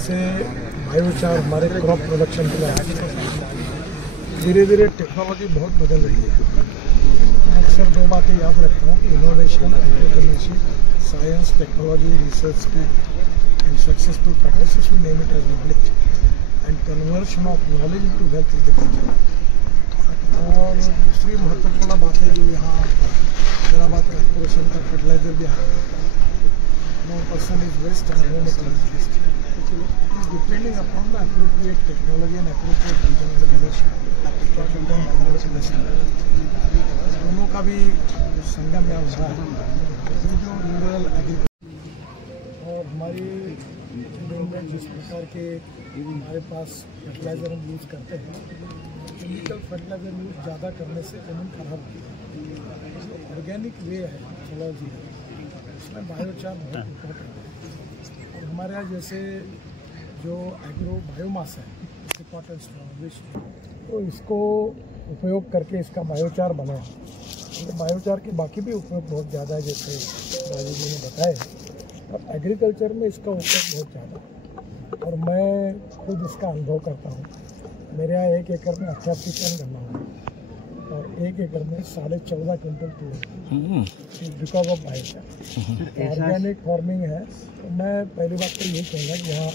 जैसे बायोचार हमारे crop production के लिए धीरे धीरे टेक्नोलॉजी बहुत बदल रही है। मैं अक्सर दो बातें याद रखता हूँ कि innovation, entrepreneurship, science, technology, research and successful practices, we name it as knowledge and conversion of knowledge into wealth is the future. और दूसरी महत्वपूर्ण बात है जो यहाँ हैदराबाद कॉर्पोरेशन का फर्टिलाइजर भी आ रहा है। No person is waste and no material is waste. It is depending upon the appropriate technology and appropriate vision of the leadership. दोनों का भी संगम यहाँ हो रहा है। जो रूरल एग्रीकल्चर और हमारी जमीन में जिस प्रकार के हमारे पास फर्टिलाइजर हम यूज़ करते हैं, केमिकल फर्टिलाइजर यूज़ ज़्यादा करने से जमीन खराब होती है। ऑर्गेनिक वे है, टेक्नोलॉजी है, इसमें बायोचार बहुत इम्पोर्टेंट है। और हमारे यहाँ जैसे जो एग्रो बायोमास है, इम्पोर्टेंस तो इसको उपयोग करके इसका बायोचार बना है। तो बायोचार के बाकी भी उपयोग बहुत ज़्यादा है, जैसे राजू जी ने बताया। और एग्रीकल्चर में इसका उपयोग बहुत ज़्यादा है और मैं खुद इसका अनुभव करता हूँ। मेरे यहाँ 1 एकड़ में 88 टन गन्ना है और 1 एकड़ में 14.5 quintal Toor, because of biochar. Organic farming है। तो मैं पहली बात तो यही कहूँगा कि यहाँ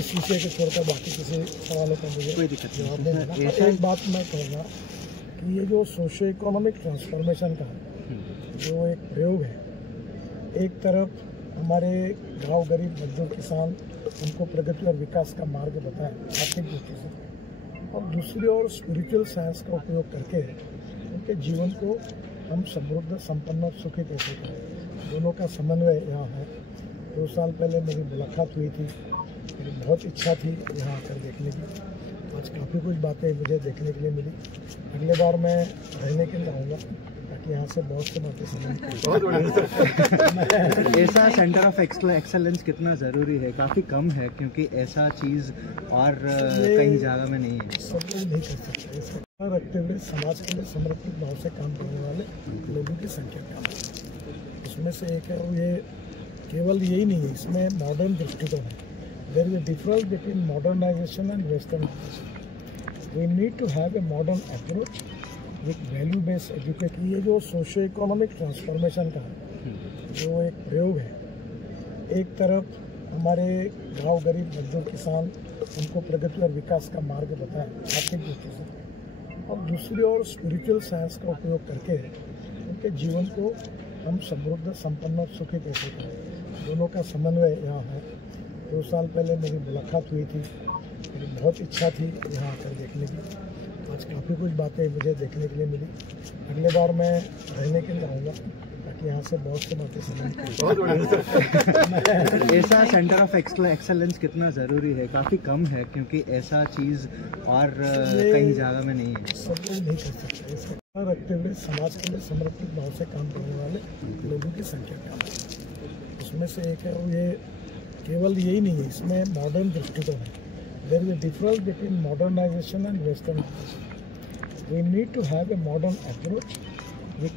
इस विषय के छोड़कर बाकी किसी सवालों का मुझे जवाब नहीं देना। एक बात मैं कहूँगा कि ये जो सोशो इकोनॉमिक ट्रांसफॉर्मेशन का जो एक प्रयोग है, एक तरफ हमारे गाँव गरीब मजदूर किसान उनको प्रगति और विकास का मार्ग बताएं आर्थिक दृष्टि से, और दूसरी ओर स्पिरिचुअल साइंस का उपयोग करके उनके जीवन को हम समृद्ध, संपन्न और सुखी कैसे करें, दोनों का समन्वय यहाँ है। 2 साल पहले मेरी मुलाकात हुई थी, मेरी बहुत इच्छा थी यहाँ आकर देखने की। आज काफ़ी कुछ बातें मुझे देखने के लिए मिली। अगले बार मैं रहने के लिए आऊँगा ताकि यहाँ से बहुत सी बातें समझ। ऐसा सेंटर ऑफ एक्सेलेंस कितना ज़रूरी है? काफ़ी कम है, क्योंकि ऐसा चीज़ और कहीं जगह में नहीं है। सब लोग नहीं कर सकते। इसका रखते हुए समाज के लिए समर्पित भाव से काम करने वाले लोगों की संख्या कम है। उसमें से एक है, ये केवल यही नहीं है, इसमें मॉडर्न दृष्टिकोण है। There is a difference between modernization and westernization. We need to have a modern approach with value based education. ये जो सोशो इकोनॉमिक ट्रांसफॉर्मेशन का जो एक प्रयोग है, एक तरफ हमारे गाँव गरीब मजदूर किसान उनको प्रगति और विकास का मार्ग बताएं आर्थिक दृष्टि से, और दूसरी ओर स्पिरिचुअल साइंस का उपयोग करके उनके जीवन को हम समृद्ध, संपन्न और सुखी कैसे करें, दोनों का समन्वय यहाँ है। 2 साल पहले मेरी मुलाकात हुई थी, मेरी बहुत इच्छा थी यहाँ आकर देखने की। आज काफ़ी कुछ बातें मुझे देखने के लिए मिली। अगले बार मैं रहने के लिए आऊँगा ताकि यहाँ से बहुत सी बातें समझ। ऐसा सेंटर ऑफ एक्सेलेंस कितना ज़रूरी है? काफ़ी कम है, क्योंकि ऐसा चीज़ और कहीं जगह में नहीं है। सब लोग नहीं कर सकते। इसका रखते हुए समाज के लिए समर्पित भाव से काम करने वाले लोगों की संख्या कम है। उसमें से एक है, ये केवल यही नहीं है, इसमें मॉडर्न दृष्टिकोण है। There is a difference between modernization and westernization. We need to have a modern approach